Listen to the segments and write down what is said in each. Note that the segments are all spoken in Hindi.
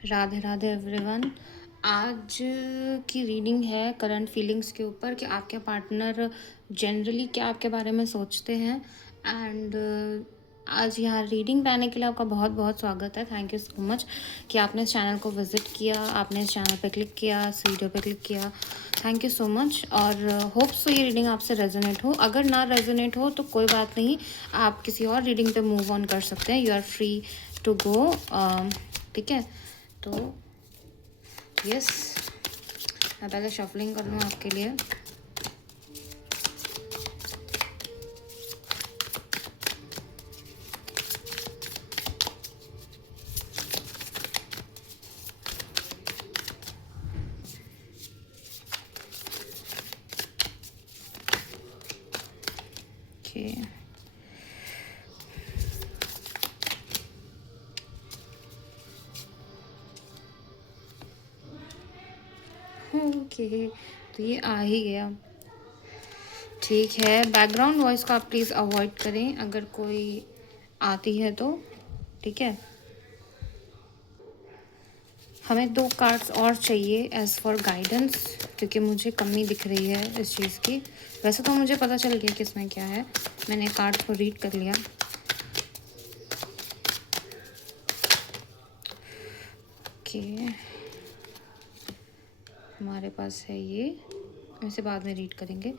राधे राधे एवरीवन। आज की रीडिंग है करंट फीलिंग्स के ऊपर कि आपके पार्टनर जनरली क्या आपके बारे में सोचते हैं। एंड आज यहाँ रीडिंग पाने के लिए आपका बहुत बहुत स्वागत है। थैंक यू सो मच कि आपने इस चैनल को विज़िट किया, आपने इस चैनल पे क्लिक किया, इस वीडियो पे क्लिक किया। Thank you so much. और होप सो ये रीडिंग आपसे रेजोनेट हो। अगर ना रेजोनेट हो तो कोई बात नहीं, आप किसी और रीडिंग पे मूव ऑन कर सकते हैं। You are free to go. ठीक है, तो यस, मैं पहले शफलिंग कर लूँ आपके लिए। ओके, तो ये आ ही गया। ठीक है, बैकग्राउंड वॉइस को आप प्लीज़ अवॉइड करें अगर कोई आती है तो। ठीक है, हमें 2 कार्ड्स और चाहिए एज फॉर गाइडेंस, क्योंकि मुझे कमी दिख रही है इस चीज़ की। वैसे तो मुझे पता चल गया कि इसमें क्या है, मैंने कार्ड को रीड कर लिया। ओके, हमारे पास है ये, इसे बाद में रीड करेंगे।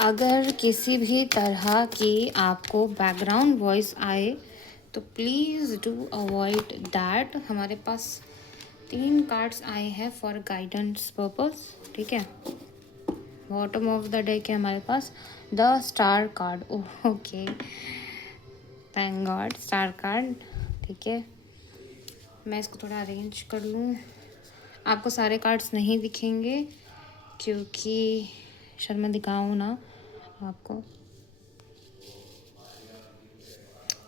अगर किसी भी तरह की आपको बैकग्राउंड वॉइस आए तो प्लीज़ डू अवॉइड दैट। हमारे पास 3 कार्ड्स आए हैं फॉर गाइडेंस पर्पस। ठीक है, बॉटम ऑफ द डेक है हमारे पास the star card. Okay, thank god, star card. ठीक है, मैं इसको थोड़ा अरेंज कर लूँ। आपको सारे कार्ड्स नहीं दिखेंगे क्योंकि शायद मैं दिखाऊँ ना आपको।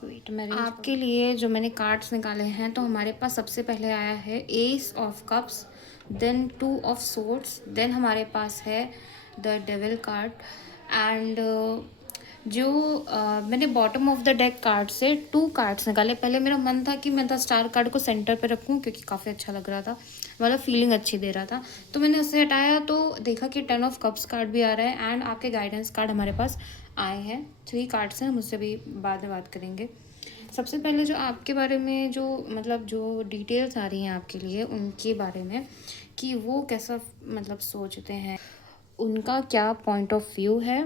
वेट, मैं आपके लिए जो मैंने कार्ड्स निकाले हैं, तो हमारे पास सबसे पहले आया है ace of cups, then 2 of swords, then हमारे पास है द डेविल कार्ड। एंड जो मैंने bottom of the deck card से 2 कार्ड्स निकाले। पहले मेरा मन था कि मैं द स्टार कार्ड को सेंटर पे रखूं क्योंकि काफ़ी अच्छा लग रहा था, मतलब फीलिंग अच्छी दे रहा था। तो मैंने उसे हटाया तो देखा कि 10 ऑफ कप्स कार्ड भी आ रहा है एंड आपके गाइडेंस कार्ड हमारे पास आए हैं। 3 कार्ड्स हैं, हम उससे भी बाद में बात करेंगे। सबसे पहले जो आपके बारे में जो मतलब जो डिटेल्स आ रही हैं आपके लिए, उनके बारे में कि वो कैसा मतलब सोचते हैं, उनका क्या पॉइंट ऑफ व्यू है,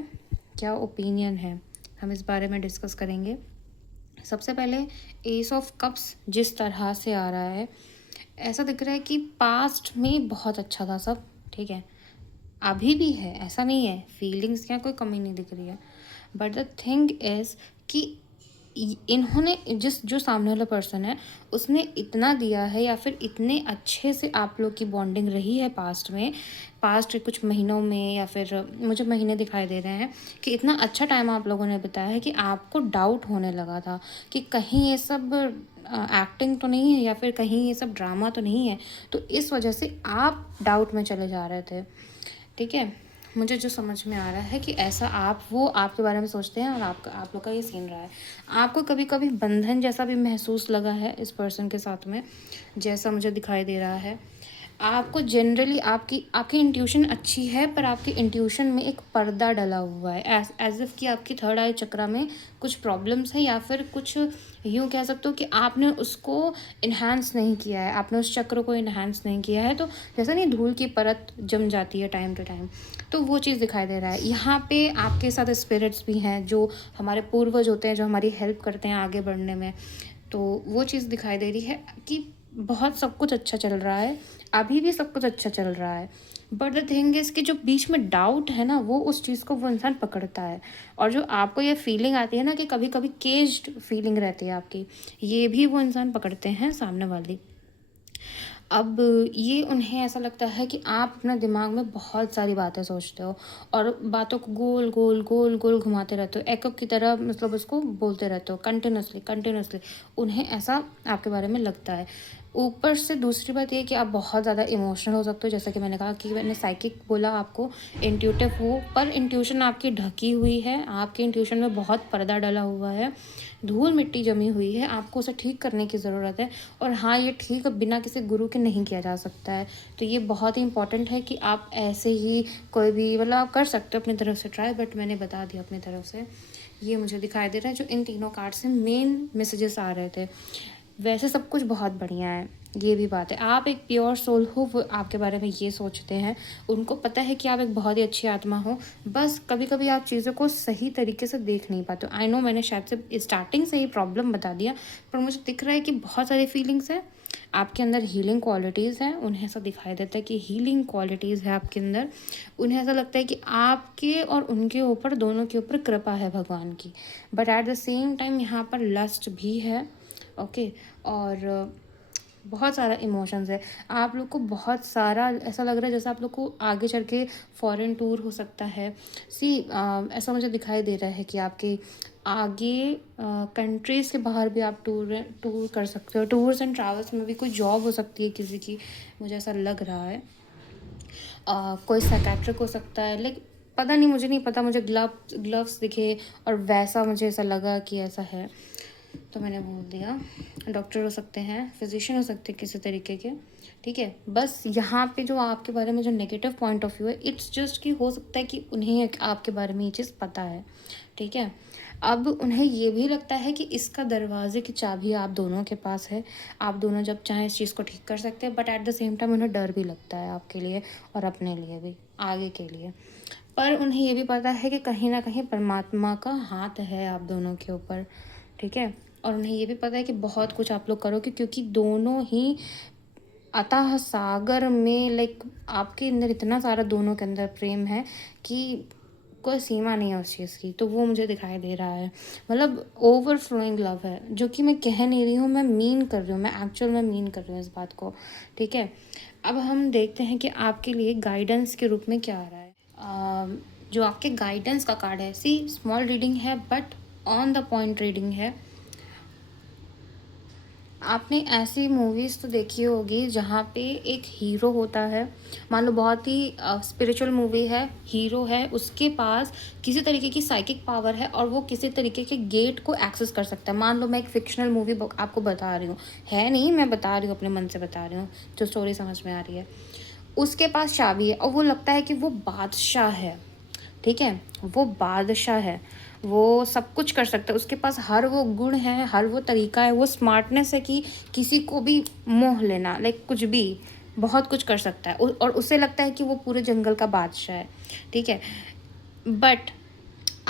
क्या ओपिनियन है, हम इस बारे में डिस्कस करेंगे। सबसे पहले एस ऑफ कप्स जिस तरह से आ रहा है, ऐसा दिख रहा है कि पास्ट में बहुत अच्छा था सब। ठीक है, अभी भी है, ऐसा नहीं है, फीलिंग्स क्या कोई कमी नहीं दिख रही है। बट द थिंग इज़ कि इन्होंने जो सामने वाला पर्सन है उसने इतना दिया है या फिर इतने अच्छे से आप लोग की बॉन्डिंग रही है पास्ट में, पास्ट के कुछ महीनों में, या फिर मुझे महीने दिखाई दे रहे हैं कि इतना अच्छा टाइम आप लोगों ने बिताया है कि आपको डाउट होने लगा था कि कहीं ये सब एक्टिंग तो नहीं है या फिर कहीं ये सब ड्रामा तो नहीं है। तो इस वजह से आप डाउट में चले जा रहे थे। ठीक है, मुझे जो समझ में आ रहा है कि ऐसा वो आपके बारे में सोचते हैं और आप लोग का ये सीन रहा है। आपको कभी कभी बंधन जैसा भी महसूस लगा है इस पर्सन के साथ में, जैसा मुझे दिखाई दे रहा है। आपको जनरली आपकी आपकी इंट्यूशन अच्छी है, पर आपकी इंट्यूशन में एक पर्दा डला हुआ है, एज इफ़ कि आपकी थर्ड आई चक्रा में कुछ प्रॉब्लम्स है, या फिर कुछ यूँ कह सकते हो कि आपने उसको इन्हांस नहीं किया है, आपने उस चक्र को इन्हांस नहीं किया है। तो जैसा नहीं धूल की परत जम जाती है टाइम टू टाइम, तो वो चीज़ दिखाई दे रहा है। यहाँ पे आपके साथ स्पिरिट्स भी हैं जो हमारे पूर्वज होते हैं, जो हमारी हेल्प करते हैं आगे बढ़ने में। तो वो चीज़ दिखाई दे रही है कि बहुत सब कुछ अच्छा चल रहा है, अभी भी सब कुछ अच्छा चल रहा है। बट द थिंग इज़ कि जो बीच में डाउट है ना, वो उस चीज़ को वो इंसान पकड़ता है। और जो आपको ये फीलिंग आती है ना कि कभी कभी केज्ड फीलिंग रहती है आपकी, ये भी वो इंसान पकड़ते हैं सामने वाली। अब ये उन्हें ऐसा लगता है कि आप अपने दिमाग में बहुत सारी बातें सोचते हो और बातों को गोल गोल गोल गोल घुमाते रहते हो, एको की तरह, मतलब उसको बोलते रहते हो कंटिन्यूसली कंटिन्यूसली। उन्हें ऐसा आपके बारे में लगता है। ऊपर से दूसरी बात ये है कि आप बहुत ज़्यादा इमोशनल हो सकते हो, जैसा कि मैंने कहा कि मैंने साइकिक बोला आपको, इंट्यूटिव हो, पर इंट्यूशन आपकी ढकी हुई है, आपके इंट्यूशन में बहुत पर्दा डला हुआ है, धूल मिट्टी जमी हुई है, आपको उसे ठीक करने की ज़रूरत है। और हाँ, ये ठीक बिना किसी गुरु के नहीं किया जा सकता है, तो ये बहुत ही इंपॉर्टेंट है कि आप ऐसे ही कोई भी मतलब आप कर सकते हो अपनी तरफ से ट्राई, बट मैंने बता दिया अपनी तरफ से। ये मुझे दिखाई दे रहा है जो इन तीनों कार्ड से मेन मैसेजेस आ रहे थे। वैसे सब कुछ बहुत बढ़िया है, ये भी बात है। आप एक प्योर सोल हो, वो आपके बारे में ये सोचते हैं, उनको पता है कि आप एक बहुत ही अच्छी आत्मा हो, बस कभी कभी आप चीज़ों को सही तरीके से देख नहीं पाते हो। आई नो मैंने शायद से स्टार्टिंग से ही प्रॉब्लम बता दिया, पर मुझे दिख रहा है कि बहुत सारी फीलिंग्स हैं आपके अंदर, हीलिंग क्वालिटीज़ हैं, उन्हें ऐसा दिखाई देता है कि हीलिंग क्वालिटीज़ है आपके अंदर। उन्हें ऐसा लगता है कि आपके और उनके ऊपर, दोनों के ऊपर कृपा है भगवान की, but at the same time यहाँ पर लस्ट भी है। ओके, और बहुत सारा इमोशंस है। आप लोग को बहुत सारा ऐसा लग रहा है जैसे आप लोग को आगे चल के फॉरेन टूर हो सकता है। ऐसा मुझे दिखाई दे रहा है कि आपके आगे कंट्रीज़ के बाहर भी आप टूर कर सकते हो। टूर्स एंड ट्रैवल्स में भी कोई जॉब हो सकती है किसी की, मुझे ऐसा लग रहा है। कोई साइकेट्रिक हो सकता है, लाइक पता नहीं, मुझे नहीं पता, मुझे ग्लव्स दिखे और वैसा मुझे ऐसा लगा कि ऐसा है, तो मैंने बोल दिया। डॉक्टर हो सकते हैं, फिजिशियन हो सकते हैं किसी तरीके के, ठीक है। बस यहाँ पे जो आपके बारे में जो नेगेटिव पॉइंट ऑफ व्यू है, इट्स जस्ट कि हो सकता है कि उन्हें आपके बारे में ये चीज़ पता है, ठीक है। अब उन्हें ये भी लगता है कि इसका दरवाजे की चाबी आप दोनों के पास है, आप दोनों जब चाहें इस चीज़ को ठीक कर सकते हैं, but at the same time उन्हें डर भी लगता है आपके लिए और अपने लिए भी, आगे के लिए। पर उन्हें ये भी पता है कि कहीं ना कहीं परमात्मा का हाथ है आप दोनों के ऊपर, ठीक है। और उन्हें ये भी पता है कि बहुत कुछ आप लोग करोगे, क्योंकि दोनों ही अथाह सागर में, लाइक आपके अंदर इतना सारा दोनों के अंदर प्रेम है कि कोई सीमा नहीं है उस चीज़ की, तो वो मुझे दिखाई दे रहा है। मतलब ओवरफ्लोइंग लव है, जो कि मैं कह नहीं रही हूँ, मैं मीन कर रही हूँ, मैं एक्चुअल में मीन कर रही हूँ इस बात को, ठीक है। अब हम देखते हैं कि आपके लिए गाइडेंस के रूप में क्या आ रहा है। जो आपके गाइडेंस का कार्ड है, स्मॉल रीडिंग है but on the point reading है। आपने ऐसी मूवीज़ तो देखी होगी जहाँ पे एक हीरो होता है, मान लो बहुत ही स्पिरिचुअल मूवी है, हीरो है, उसके पास किसी तरीके की साइकिक पावर है और वो किसी तरीके के गेट को एक्सेस कर सकता है। मान लो मैं एक फिक्शनल मूवी आपको बता रही हूँ, है नहीं, मैं बता रही हूँ, अपने मन से बता रही हूँ, जो स्टोरी समझ में आ रही है। उसके पास चाबी है और वो लगता है कि वो बादशाह है, ठीक है, वो बादशाह है, वो सब कुछ कर सकता है, उसके पास हर वो गुण है, हर वो तरीका है, वो स्मार्टनेस है कि किसी को भी मोह लेना, लाइक कुछ भी, बहुत कुछ कर सकता है, और उसे लगता है कि वो पूरे जंगल का बादशाह है, ठीक है। बट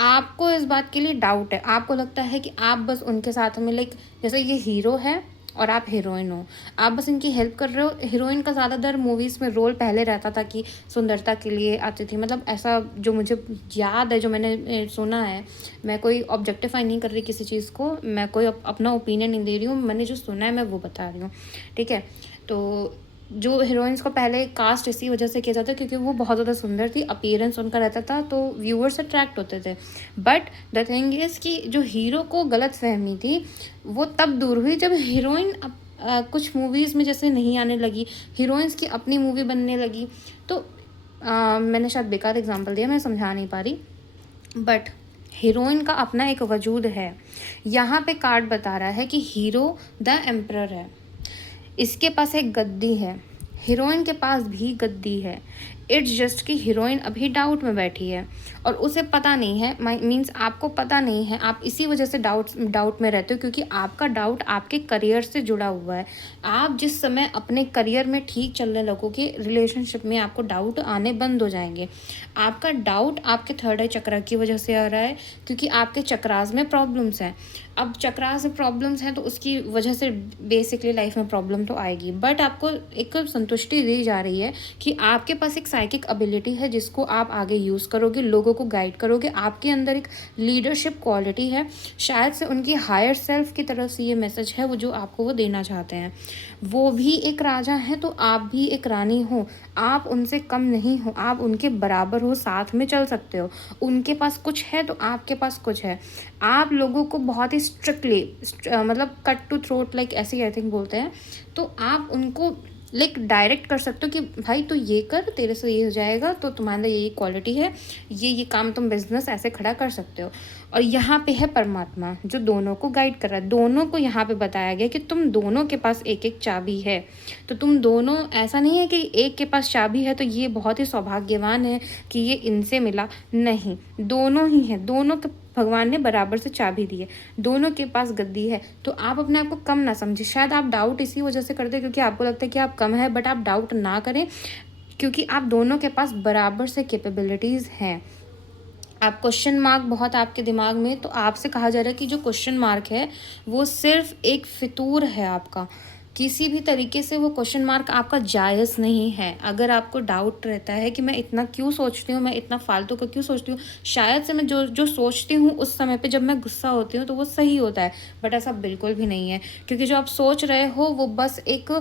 आपको इस बात के लिए डाउट है, आपको लगता है कि आप बस उनके साथ में, लाइक जैसे ये हीरो है और आप हीरोइन हो, आप बस इनकी हेल्प कर रहे हो। हीरोइन का ज़्यादातर मूवीज़ में रोल पहले रहता था कि सुंदरता के लिए आती थी, मतलब ऐसा जो मुझे याद है, जो मैंने सुना है, मैं कोई ऑब्जेक्टिफाई नहीं कर रही किसी चीज़ को, मैं कोई अपना ओपिनियन नहीं दे रही हूँ, मैंने जो सुना है मैं वो बता रही हूँ, ठीक है। तो जो हीरोइंस को पहले कास्ट इसी वजह से किया जाता है क्योंकि वो बहुत ज़्यादा सुंदर थी, अपीयरेंस उनका रहता था, तो व्यूअर्स अट्रैक्ट होते थे। बट द थिंग इज़ कि जो हीरो को गलत फहमी थी वो तब दूर हुई जब हीरोइन कुछ मूवीज़ में जैसे नहीं आने लगी, हीरोइंस की अपनी मूवी बनने लगी। तो मैंने शायद बेकार एग्जांपल दिया, मैं समझा नहीं पा रही, बट हीरोइन का अपना एक वजूद है। यहाँ पे कार्ड बता रहा है कि हीरो द एम्परर है, इसके पास एक गद्दी है, हीरोइन के पास भी गद्दी है। इट्स जस्ट कि हीरोइन अभी डाउट में बैठी है और उसे पता नहीं है, मीन्स आपको पता नहीं है, आप इसी वजह से डाउट में रहते हो क्योंकि आपका डाउट आपके करियर से जुड़ा हुआ है। आप जिस समय अपने करियर में ठीक चलने लगोगे, रिलेशनशिप में आपको डाउट आने बंद हो जाएंगे। आपका डाउट आपके थर्ड आई चक्रा की वजह से आ रहा है क्योंकि आपके चक्रास में प्रॉब्लम्स हैं। अब चक्रास में प्रॉब्लम्स हैं तो उसकी वजह से बेसिकली लाइफ में प्रॉब्लम तो आएगी, बट आपको एक संतुष्टि दी जा रही है कि आपके पास एक साइकिक एबिलिटी है जिसको आप आगे यूज़ करोगे, लोगों को गाइड करोगे, आपके अंदर एक लीडरशिप क्वालिटी है। शायद से उनकी हायर सेल्फ की तरफ से ये मैसेज है वो जो आपको वो देना चाहते हैं। वो भी एक राजा हैं तो आप भी एक रानी हो, आप उनसे कम नहीं हो, आप उनके बराबर हो, साथ में चल सकते हो। उनके पास कुछ है तो आपके पास कुछ है। आप लोगों को बहुत ही स्ट्रिक्टली मतलब कट टू थ्रोट लाइक ऐसे ही आई थिंक बोलते हैं, तो आप उनको लाइक डायरेक्ट कर सकते हो कि भाई तो ये कर, तेरे से ये हो जाएगा, तो तुम्हारा ये क्वालिटी है, ये काम तुम बिजनेस ऐसे खड़ा कर सकते हो। और यहाँ पे है परमात्मा जो दोनों को गाइड कर रहा है। दोनों को यहाँ पे बताया गया कि तुम दोनों के पास एक एक चाबी है, तो तुम दोनों, ऐसा नहीं है कि एक के पास चाबी है तो ये बहुत ही सौभाग्यवान है कि ये इनसे मिला, नहीं, दोनों ही हैं, दोनों के भगवान ने बराबर से चाबी दी है, दोनों के पास गद्दी है। तो आप अपने आप को कम ना समझे। शायद आप डाउट इसी वजह से करते हैं क्योंकि आपको लगता है कि आप कम है, बट आप डाउट ना करें क्योंकि आप दोनों के पास बराबर से कैपेबिलिटीज़ हैं। आप क्वेश्चन मार्क बहुत आपके दिमाग में, तो आपसे कहा जा रहा है कि जो क्वेश्चन मार्क है वो सिर्फ एक फितूर है आपका, किसी भी तरीके से वो क्वेश्चन मार्क आपका जायज़ नहीं है। अगर आपको डाउट रहता है कि मैं इतना क्यों सोचती हूँ, मैं इतना फालतू का क्यों सोचती हूँ, शायद से मैं जो जो सोचती हूँ उस समय पे जब मैं गुस्सा होती हूँ तो वो सही होता है, बट ऐसा बिल्कुल भी नहीं है। क्योंकि जो आप सोच रहे हो वो बस एक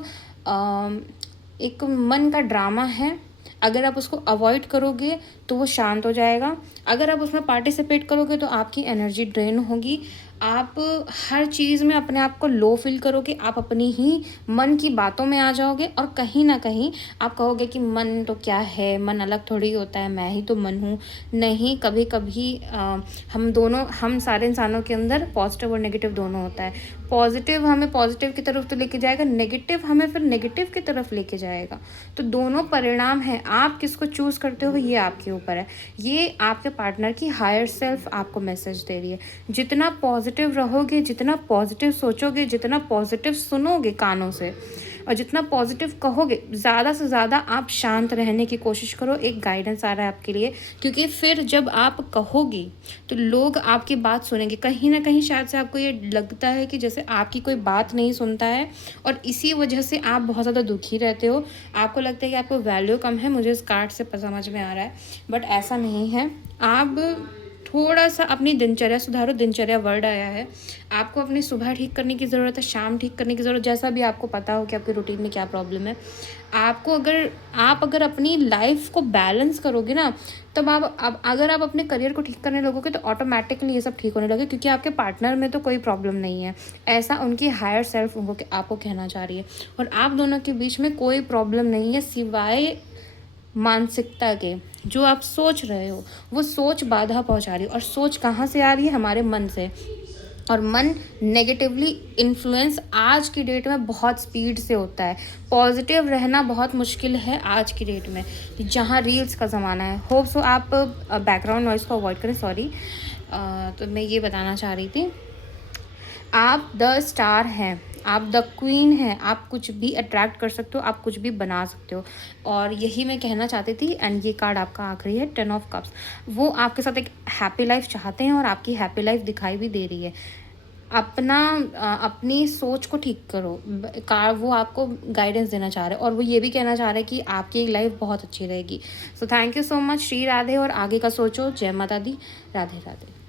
मन का ड्रामा है। अगर आप उसको अवॉइड करोगे तो वो शांत हो जाएगा, अगर आप उसमें पार्टिसिपेट करोगे तो आपकी एनर्जी ड्रेन होगी, आप हर चीज़ में अपने आप को लो फील करोगे, आप अपनी ही मन की बातों में आ जाओगे और कहीं ना कहीं आप कहोगे कि मन तो क्या है, मन अलग थोड़ी होता है, मैं ही तो मन हूँ। नहीं, कभी कभी हम सारे इंसानों के अंदर पॉजिटिव और नेगेटिव दोनों होता है। पॉजिटिव हमें पॉजिटिव की तरफ तो लेके जाएगा, नेगेटिव हमें फिर नेगेटिव की तरफ लेके जाएगा। तो दोनों परिणाम हैं, आप किसको चूज़ करते हो ये आपके ऊपर है। ये आपके पार्टनर की हायर सेल्फ आपको मैसेज दे रही है। जितना पॉजिटिव रहोगे, जितना पॉजिटिव सोचोगे, जितना पॉजिटिव सुनोगे कानों से और जितना पॉजिटिव कहोगे, ज़्यादा से ज़्यादा आप शांत रहने की कोशिश करो। एक गाइडेंस आ रहा है आपके लिए, क्योंकि फिर जब आप कहोगी तो लोग आपकी बात सुनेंगे। कहीं ना कहीं शायद से आपको ये लगता है कि जैसे आपकी कोई बात नहीं सुनता है और इसी वजह से आप बहुत ज़्यादा दुखी रहते हो, आपको लगता है कि आपको वैल्यू कम है। मुझे इस कार्ड से समझ में आ रहा है, बट ऐसा नहीं है। आप थोड़ा सा अपनी दिनचर्या सुधारो। दिनचर्या वर्ड आया है, आपको अपनी सुबह ठीक करने की ज़रूरत है, शाम ठीक करने की ज़रूरत, जैसा भी आपको पता हो कि आपके रूटीन में क्या प्रॉब्लम है। आपको अगर अपनी लाइफ को बैलेंस करोगे ना, तब अगर आप अपने करियर को ठीक करने लगोगे तो ऑटोमेटिकली ये सब ठीक होने लगे, क्योंकि आपके पार्टनर में तो कोई प्रॉब्लम नहीं है, ऐसा उनकी हायर सेल्फ आपको कहना चाह रही है। और आप दोनों के बीच में कोई प्रॉब्लम नहीं है सिवाय मानसिकता के। जो आप सोच रहे हो वो सोच बाधा पहुंचा रही है, और सोच कहाँ से आ रही है? हमारे मन से। और मन नेगेटिवली इन्फ्लुएंस आज की डेट में बहुत स्पीड से होता है। पॉजिटिव रहना बहुत मुश्किल है आज की डेट में, जहाँ रील्स का ज़माना है। होप सो आप बैकग्राउंड नॉइज़ को अवॉइड करें, सॉरी। तो मैं ये बताना चाह रही थी, आप द स्टार हैं, आप द क्वीन हैं, आप कुछ भी अट्रैक्ट कर सकते हो, आप कुछ भी बना सकते हो। और यही मैं कहना चाहती थी। एंड ये कार्ड आपका आखिरी है, 10 ऑफ कप्स। वो आपके साथ एक हैप्पी लाइफ चाहते हैं और आपकी हैप्पी लाइफ दिखाई भी दे रही है। अपनी सोच को ठीक करो। वो आपको गाइडेंस देना चाह रहे हैं और वो ये भी कहना चाह रहे हैं कि आपकी लाइफ बहुत अच्छी रहेगी। So thank you so much. Shri Radhe, और आगे का सोचो। जय माता दी। राधे राधे।